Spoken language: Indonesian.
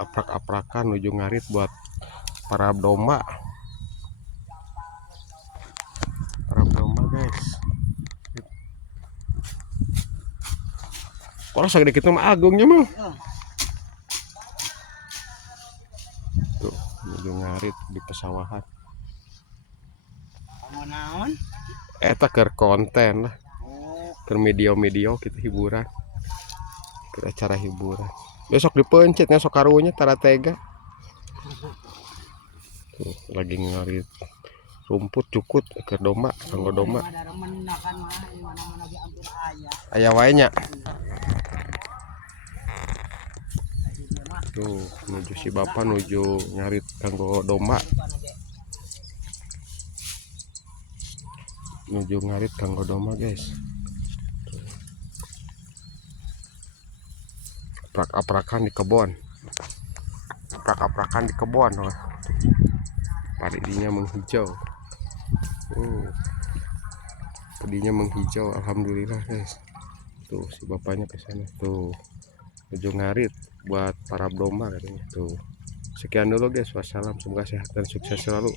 aprak-aprakan menuju ngarit buat para domba guys. Kalau segede gitu mah agungnya mah tuh menuju ngarit di pesawahan eta keur konten lah, keur video gitu hiburan, keur acara hiburan. Besok dipencet sok karunya tara tega tuh lagi ngarit rumput cukut ke domba kanggo domba aya wae nya tuh menuju si bapak nuju ngarit kanggo domba, menuju ngarit kanggo domba guys. Aprak-aprakan di kebon, aprak-aprakan di kebon loh. Padinya menghijau, padinya menghijau, alhamdulillah guys. Tuh si bapaknya ke sana tuh menuju ngarit buat para domba katanya tuh. Sekian dulu guys, wassalam, semoga sehat dan sukses selalu.